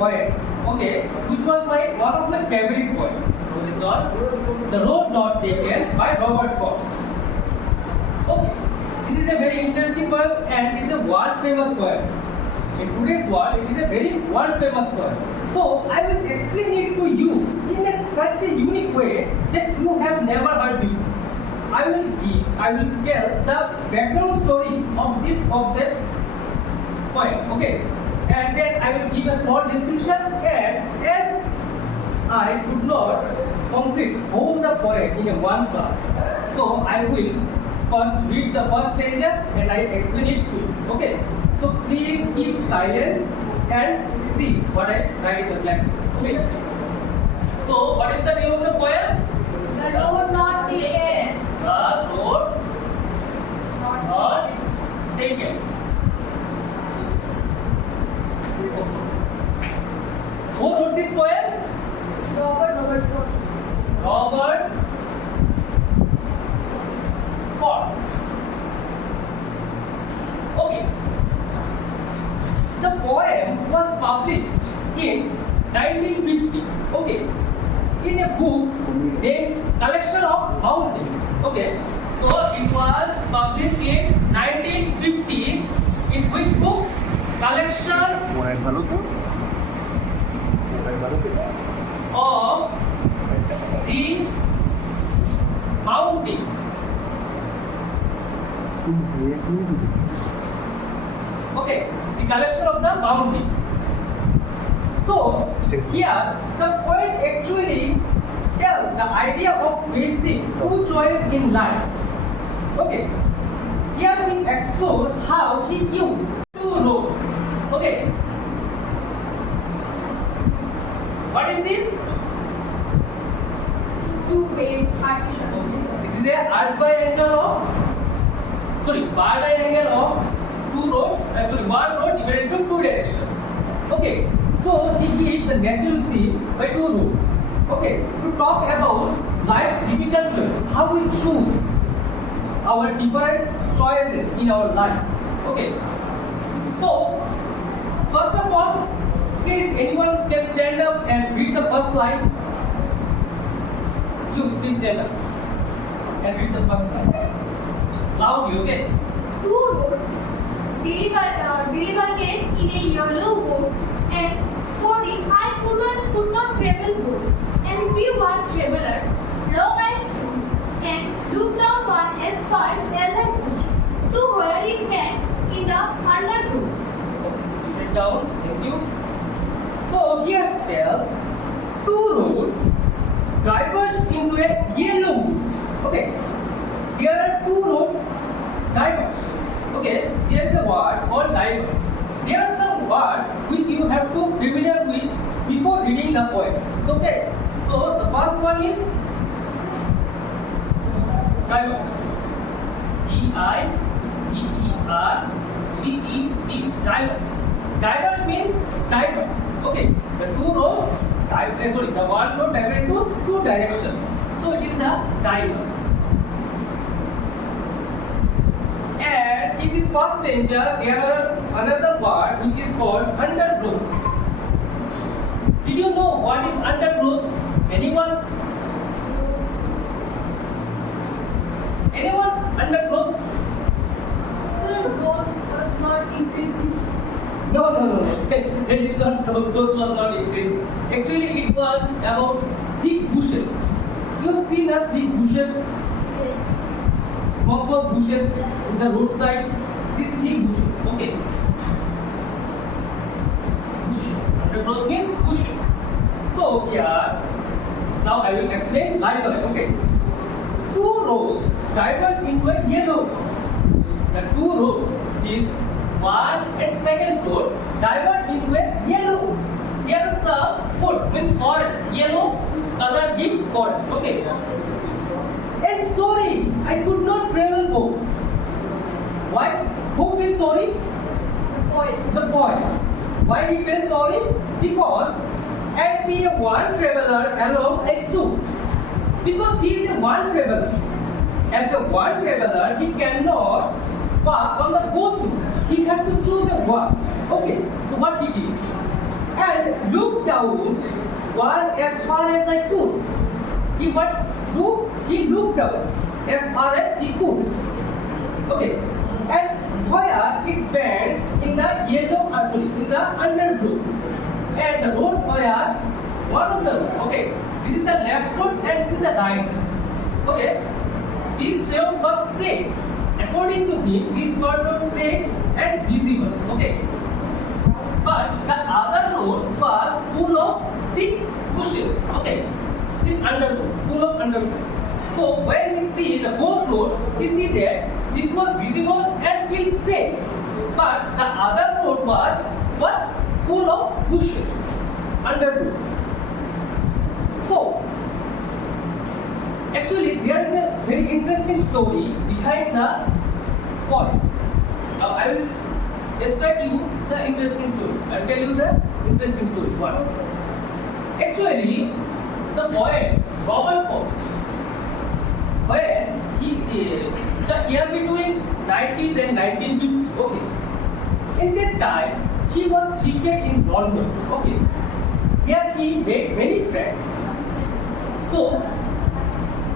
poem, okay, which was one of my favorite poems, which is called "The Road Not Taken" by Robert Forst. Okay, this is a very interesting poem and it is a world famous poem. In today's world, it is a very world famous poem. So I will explain it to you in such a unique way that you have never heard before. I will tell the background story of the poem. Okay, and then I will give a small description. And as I could not complete whole the poem in a one class, so I will first read the first stanza and I explain it to you. Okay. So please keep silence and see what I write in the blackboard. Okay. So what is the name of the poem? The Road Not Taken. The Road Not Taken. Who wrote this poem? Robert Forst. Robert Forst. Okay. The poem was published in 1950. Okay. In a book named Collection of Mountains. Okay. So it was published in 1950. In which book? Collection of the Mountain. Okay, the collection of the mountain. So here the poet actually tells the idea of facing two choices in life. Okay, here we explore how he used two roads. Okay, what is this? Two-way partition. Okay. This is a bird eye angle of two roads, one road divided into two directions. Okay, so he gives the natural scene by two roads. Okay, to talk about life's difficult choices, how we choose our different choices in our life. Okay, so first of all, please anyone can stand up and read the first line. You please stand up and read the first line. Loudly, okay? Two roads delivered in a yellow boat, and sorry, I could not travel both. And we one traveler, long I stood, and looked down one as far as I could, to where it met in the undergrowth. Sit down, thank you. So here tells two roads diverge into a yellow wood. Okay, here are two roads diverge. Okay, there is a word called diverge. There are some words which you have to familiar with before reading the poem. So, okay, so the first one is diverge. D-I-V-E-R-G-E-D, diverge. Diverge means divert. Okay, the two roads, the one road diverted to two directions. So it is the divert. And in this first stanza, there are another word which is called undergrowth. Did you know what is undergrowth? Anyone? Anyone? Undergrowth? So growth was not increasing. No. That is not growth was not increasing. Actually, it was about thick bushes. You have seen the thick bushes? Yes. Small bushes in the roadside. These thick bushes. Okay. Bushes. Undergrowth means bushes. So here, now I will explain line by line. Okay. Two roads diverge into a yellow. The two roads is one and second road diverge into a yellow. There is a foot with forest. Yellow color give forest. Okay. And sorry, I could not travel both. Why? Who feels sorry? The poet. The poet. Why he feels sorry? Because and be a one traveler alone I stood. Because he is a one traveler. As a one traveler, he cannot walk on the both. He had to choose a one. Okay, so what he did? and looked down one as far as I could. He what do? He looked down as far as he could. Okay, and where it bends in the in the undergrowth, and the roads were one of the road. Okay, this is the left road and this is the right road. Okay, this road was safe. According to him, this was not safe and visible. Okay, but the other road was full of thick bushes. Okay, this undergrowth, full of undergrowth. So when we see the both roads, we see that this was visible and feel safe, but the other road was what? Full of bushes, undergrowth. So actually there is a very interesting story behind the point. Now I will describe you the interesting story. I will tell you the interesting story. What? Actually, the poet Robert Forst, where he the year between 90s and 1950. Okay, in that time he was seated in London. Okay, here he made many friends. So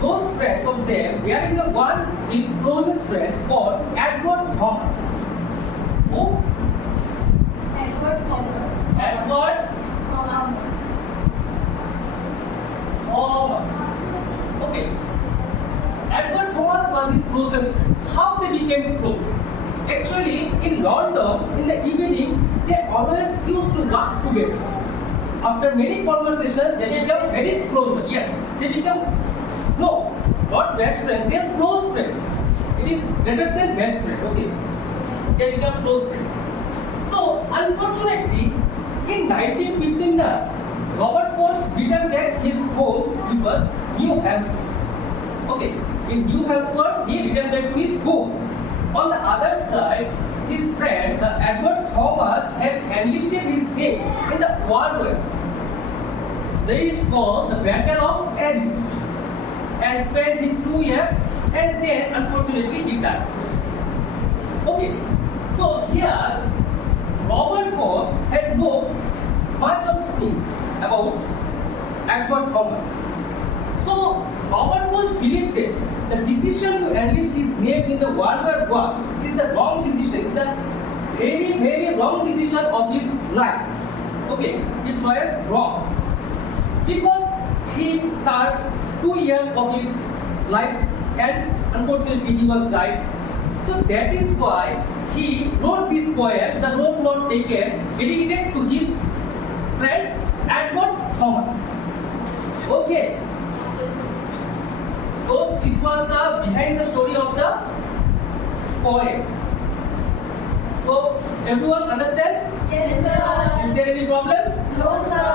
those friends of them, there is a one his closest friend called Edward Thomas. Who? Edward Thomas. Edward Thomas. Thomas. Okay. Edward Thomas was his closest friend. How they became close? Actually, in London, in the evening, they always used to work together. After many conversations, they become very close. Yes, they become no, not best friends. They are close friends. It is better than best friend. Okay, they become close friends. So, unfortunately, in 1915, Robert Forst returned back his home, which was New Hampshire. Okay, in New Hampshire, he returned back to his home. On the other side, his friend, the Edward Thomas, had enlisted his name in the war. That is called the Battle of Paris, and spent his 2 years, and then unfortunately he died. Okay, so here Robert Forst had known much of things about Edward Thomas. So Robert Forst believed that the decision to enlist his name in the World War I is the wrong decision. It's the very, very wrong decision of his life. Okay, it was wrong because he served 2 years of his life and unfortunately he was died. So that is why he wrote this poem, The Road Not Taken, dedicated to his friend Edward Thomas. Okay. So this was the behind the story of the poem. So everyone understand? Yes, sir. Is there any problem? No, sir.